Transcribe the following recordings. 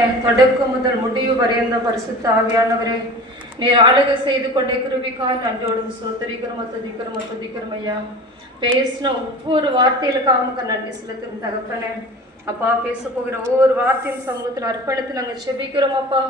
தகப்பனே, தொடக்கம் முதல் முடிவு வரைந்த பரிசுத்த ஆவியானவரே, நீர் ஆளுகை செய்து கொண்டே கிருபிக்காய் நன்றியோடு துதிக்கிறோம் ஐயா. பேசின ஒவ்வொரு வார்த்தைகளுக்காக நன்றி செலுத்தும் தகப்பனே. அப்பா, பேச போகிற ஒவ்வொரு வார்த்தையும் சமூகத்தில் அர்ப்பணித்து நாங்கள் செபிக்கிறோம் அப்பா.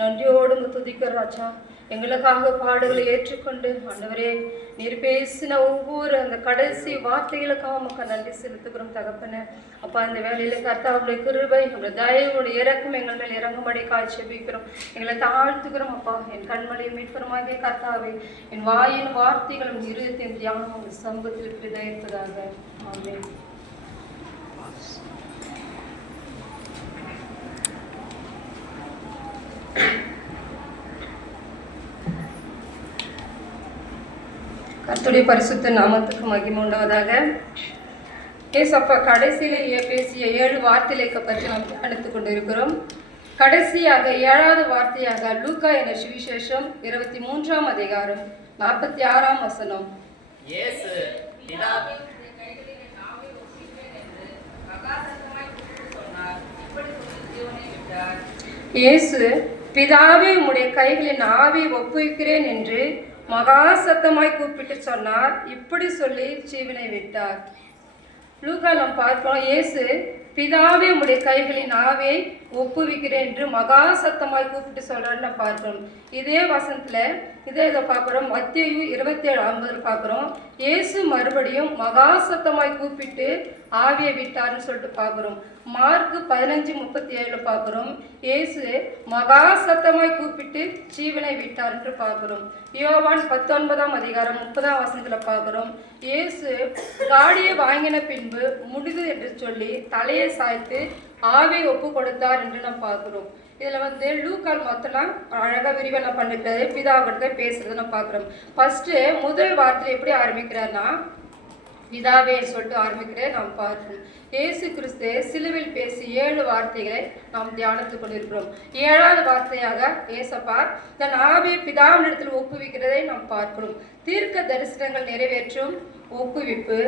நன்றியோடு துதிக்கிறோம் ராஜா. எங்களுக்காக பாடுகளை ஏற்றுக்கொண்டு ஆண்டவரே, நீர் பேசின ஒவ்வொரு அந்த கடைசி வார்த்தைகளுக்காக நமக்கு நன்றி செலுத்துகிறோம் தகப்பனே. அப்பா, இந்த வேலையில கர்த்தாவுடைய கிருபை, உங்களுடைய தயவுடைய இறக்கம் எங்கள் மேல் இறங்கும்படி காய்ச்சபிக்கிறோம். எங்களை தாழ்த்துக்கிறோம் அப்பா. என் கண்மலை மீட்புறமாகிய கர்த்தாவே, என் வாயின் வார்த்தைகளும் இருதயத்தின் தியானம் உங்கள் சமூகத்தில் பிரிதயிருப்பதாக. ஆமென். கர்த்தருடைய பரிசுத்த நாமத்துக்கு மகிமை உண்டாவதாக. ஏசப்பா கடைசியிலே பேசிய 7 வார்த்தைகளை பற்றி நாம் எடுத்துக் கொண்டிருக்கிறோம். கடைசியாக 7வது வார்த்தையாக லூக்கா என்ற சுவிசேஷம் 23ஆம் அதிகாரம் 46ஆம் வசனம். இயேசு, பிதாவே, உம்முடைய கைகளின் ஆவியை ஒப்புவிக்கிறேன் என்று மகா சத்தமாய் கூப்பிட்டு சொன்னார். இப்படி சொல்லி ஜீவனை விட்டார். லூக்கா நாம் பார்ப்போம், இயேசு பிதாவே, உம்முடைய கைகளின் ஆவியை ஒப்புவிக்கிறேன் என்று மகா சத்தமாய் கூப்பிட்டு சொல்றான்னு பார்க்கிறோம். இதே வசனத்துல இதை பார்க்கிறோம். மத்தேயு 27:50 பார்க்கிறோம். இயேசு மறுபடியும் மகா சத்தமாய் கூப்பிட்டு ஆவியை விட்டார்னு சொல்லிட்டு பார்க்கிறோம். மார்க் 15:37 பார்க்கிறோம். இயேசு மகா சத்தமாய் கூப்பிட்டு ஜீவனை விட்டார் என்று பார்க்கிறோம். யோவான் 19ஆம் அதிகாரம் 30ஆம் வசனத்துல பார்க்கிறோம். இயேசு காடியை வாங்கின பின்பு முடிது என்று சொல்லி தலையை சாய்த்து ஆவியை ஒப்பு கொடுத்தார் என்று நாம் பார்க்கிறோம். இதுல லூக்கால் மொத்தம் அழகா விரிவா பண்ணிருக்காரு. பிதாவிட்ட பேசுறதை நம்ம பார்க்கிறோம். ஃபர்ஸ்ட் முதல் வார்த்தை எப்படி ஆரம்பிக்கிறார்னா, பிதாவே சொல்லிட்டு ஆரம்பிக்கிறேன் நாம் பார்க்கிறோம். இயேசு கிறிஸ்து சிலுவில் பேசி 7 வார்த்தைகளை நாம் தியானித்துக் கொண்டிருக்கிறோம். 7வது வார்த்தையாக ஏசப்பா தன் ஆவியை பிதாவினிடத்தில் ஒப்புவிக்கிறதை நாம் பார்க்கிறோம். தீர்க்க தரிசனங்கள் நிறைவேற்றும் ஒப்புவிப்பு,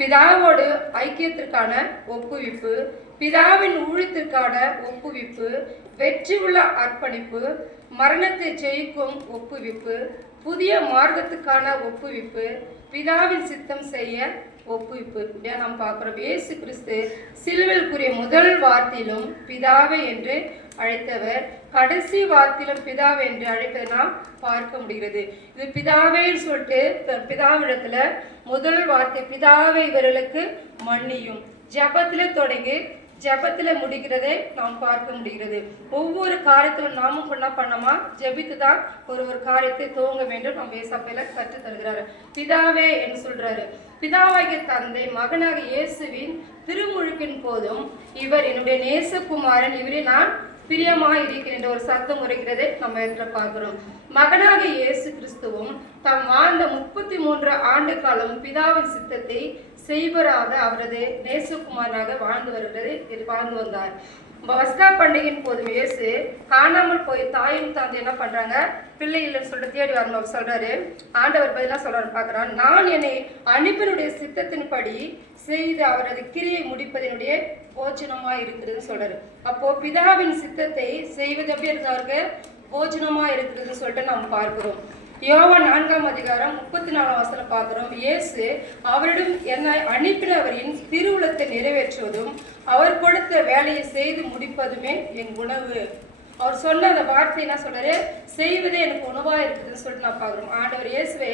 பிதாவோடு ஐக்கியத்திற்கான ஒப்புவிப்பு, பிதாவின் ஊழியத்திற்கான ஒப்புவிப்பு, வெற்றி உள்ள அர்ப்பணிப்பு, மரணத்தை ஜெயிக்கும் ஒப்புவிப்பு, புதிய மார்க்கத்துக்கான ஒப்புவிப்பு, பிதாவின் சித்தம் செய்ய ஒப்புவிப்பு. இப்படியா நாம் பார்க்கிறோம். இயேசு கிறிஸ்து சிலுவைக்குரிய முதல் வார்த்தையிலும் பிதாவை என்று அழைத்தவர், கடைசி வார்த்தையிலும் பிதாவை என்று அழைப்பதை நாம் பார்க்க முடிகிறது. இது பிதாவேன்னு சொல்லிட்டு பிதாவிடத்துல முதல் வார்த்தை பிதாவை இவர்களுக்கு மன்னியும் ஜபத்திலே தொடங்கி ஜபத்துல முடிக்கிறதை நாம் பார்க்க முடிகிறது. ஒவ்வொரு காரியத்திலும் நாமும் என்ன பண்ணோமா, ஜெபித்து தான் ஒரு காரியத்தை துவங்க வேண்டும். நம்ம ஏசப்பையில கற்று தருகிறாரு. பிதாவே என்று சொல்றாரு. பிதாவாகிய தந்தை மகனாக இயேசுவின் திருமுழுக்கின் போதும் இவர் என்னுடைய நேசகுமாரன், இவரே நான் பிரியமாய் இருக்கிற ஒரு சத்தம் உரைக்கிறதை நம்ம இடத்துல பார்க்கிறோம். மகனாக இயேசு கிறிஸ்துவும் தாம் வாழ்ந்த 33 ஆண்டு காலம் பிதாவின் சித்தத்தை செய்வராக அவரது நேசகுமாரனாக வாழ்ந்து வந்தார். பஸ்கா பண்டிகையின் போது இயேசு காணாமல் போய் தாயும் தந்தை என்ன பண்றாங்க, பிள்ளை இல்லைன்னு சொல்லிட்டு தேடி வரணும் சொல்றாரு. ஆண்டவர் பதிலாக சொல்றாரு பார்க்கிறான், நான் என்னை அனுப்பினுடைய சித்தத்தின்படி செய்து அவரது கிரியை முடிப்பதனுடைய போஜனமா இருக்கிறதுன்னு சொல்றாரு. அப்போ பிதாவின் சித்தத்தை செய்வது எப்படி இருந்தாருக்கு, போஜனமா இருக்கிறதுன்னு சொல்லிட்டு நாம் பார்க்கிறோம். யோவான் 4ஆம் அதிகாரம் 34ஆம் வசனம் பார்க்கிறோம். இயேசு அவரிடம் என்னை அனுப்பினவரின் திருவுளத்தை நிறைவேற்றுவதும் அவர் கொடுத்த வேலையை செய்து முடிப்பதுமே என் உணவு. அவர் சொன்ன அந்த வார்த்தை என்ன சொல்றாரு, செய்வதே எனக்கு உணவா இருக்குதுன்னு சொல்லிட்டு நான் பார்க்கிறோம். ஆண்டவர் இயேசுவை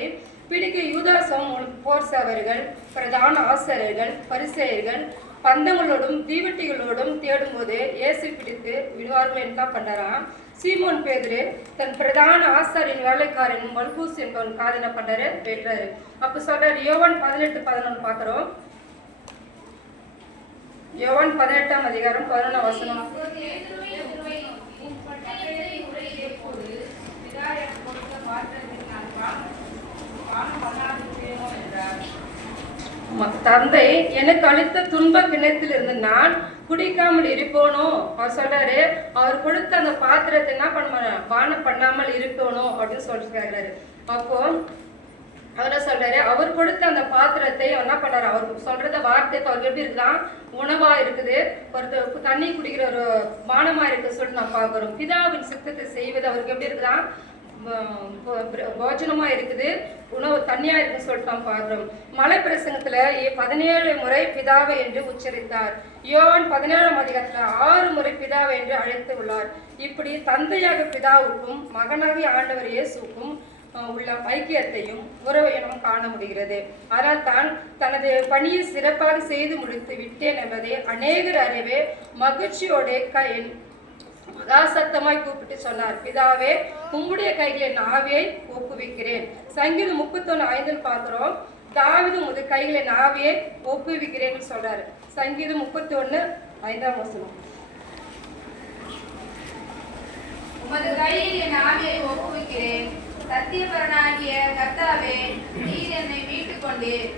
பிடிக்க யூதாசம் போர் சேவர்கள், பிரதான ஆசிரியர்கள், பரிசேயர்கள் பந்தங்களோடும் தீவட்டிகளோடும் தேடும் போது இயேசு பிடித்து விடுவார்கள் என்ன பண்றாராம். சீமோன் பேதுரு தன் பிரதான ஆசாரின் வேலைக்காரன் மல்கூஸ் என்பவன் காது என்ன பண்றாரு, வெல்றாரு. அப்ப சொல்றாரு. யோவான் 18:11 பார்க்கிறோம். யோவான் 18ஆம் அதிகாரம் 11ஆம் வசனம். தந்தை எனக்கு அளித்த துன்ப கிணத்தில் இருந்து நான் குடிக்காமல் இருப்போனும் அவர் சொல்றாரு. அவர் கொடுத்த அந்த பாத்திரத்தை என்ன பண்ண பானம் பண்ணாமல் இருக்கணும் அப்படின்னு சொல்லிட்டு கேட்கிறாரு. அப்போ அவரை சொல்றாரு, அவர் கொடுத்த அந்த பாத்திரத்தை என்ன பண்ணாரு, அவர் சொல்றத வார்த்தை அவருக்கு எப்படி இருக்குதான், உணவா இருக்குது, ஒரு தண்ணி குடிக்கிற ஒரு பானமா இருக்கு சொல்லிட்டு நான் பார்க்கிறோம். பிதாவின் சித்தத்தை செய்வது அவருக்கு எப்படி இருக்குதான், போஜனமா இருக்குது, உணவு தண்ணியா இருக்குன்னு சொல்லிட்டு நாம் பார்க்கிறோம். மலை பிரசங்கத்துல 17 முறை பிதாவை என்று உச்சரித்தார். யோவான் 17ஆம் அதிகாரத்துல 6 முறை பிதாவை என்று அழைத்து உள்ளார். இப்படி தந்தையாக பிதாவுக்கும் மகனாகிய ஆண்டவர் இயேசுக்கும் உள்ள ஐக்கியத்தையும் உறவையும் நாம் காண முடிகிறது. ஆனால் தான் தனது பணியை சிறப்பாக செய்து முடித்து விட்டேன் என்பதை அநேகர் அறிவே மகிழ்ச்சியோட மகா சத்தமாய் கூப்பிட்டு சொன்னார், பிதாவே உம்முடைய கைகளில் ஆவியை ஒப்புவிக்கிறேன். சங்கீதம் 31:5 பார்க்கிறோம், தாவீது உமது கைகளில் ஆவியை ஒப்புவிக்கிறேன்னு சொல்றாரு. சங்கீதம் 31:5 உமது கையில் என் ஆவியை ஒப்புவிக்கிறேன், சத்தியபரனாகிய கர்த்தாவே நீர் என்னை மீட்டுக் கொண்டீர்.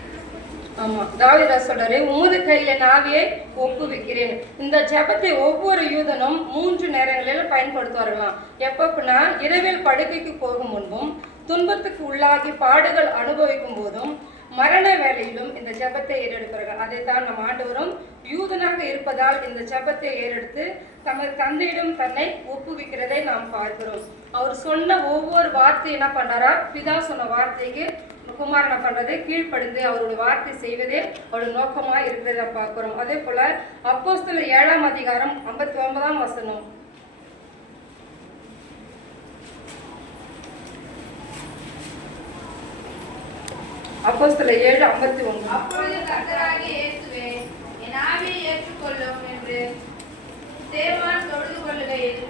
ஆமா, தாவீது சொல்றாரு, உமது கையில ஆவியை ஒப்புவிக்கிறேன். இந்த ஜெபத்தை ஒவ்வொரு யூதனும் 3 நேரங்களில் பயன்படுத்துவார்களாம். எப்பப்பனா இரவில் படுக்கைக்கு போகும் முன்பும், துன்பத்துக்கு உள்ளாகி பாடுகள் அனுபவிக்கும் போதும், மரண வேளையிலும் இந்த ஜெபத்தை ஏறெடுக்கிறார்கள். அதைத்தான் நம் ஆண்டவரும் யூதனாக இருப்பதால் இந்த ஜெபத்தை ஏறெடுத்து தமது தந்தையிடம் தன்னை ஒப்புவிக்கிறதை நாம் பார்க்கிறோம். அவர் சொன்ன ஒவ்வொரு வார்த்தை என்ன பண்றாரா, பிதா சொன்ன வார்த்தைக்கு குமாரனை பண்றதை கீழ்ப்படிந்து அவருடைய வார்த்தை செய்வதே அவருடைய நோக்கமா இருக்கிறத பார்க்கிறோம். அதே போல அப்போஸ்தலர் 7ஆம் அதிகாரம் 59ஆம் வசனம். அப்போஸ்தலர் 7:51. அப்பொழுது கர்த்தராகிய இயேசுவே என் ஆவியை ஏற்றுக்கொள்ளும் என்று ஸ்தேவான் தொழுது கொள்ளுகையில்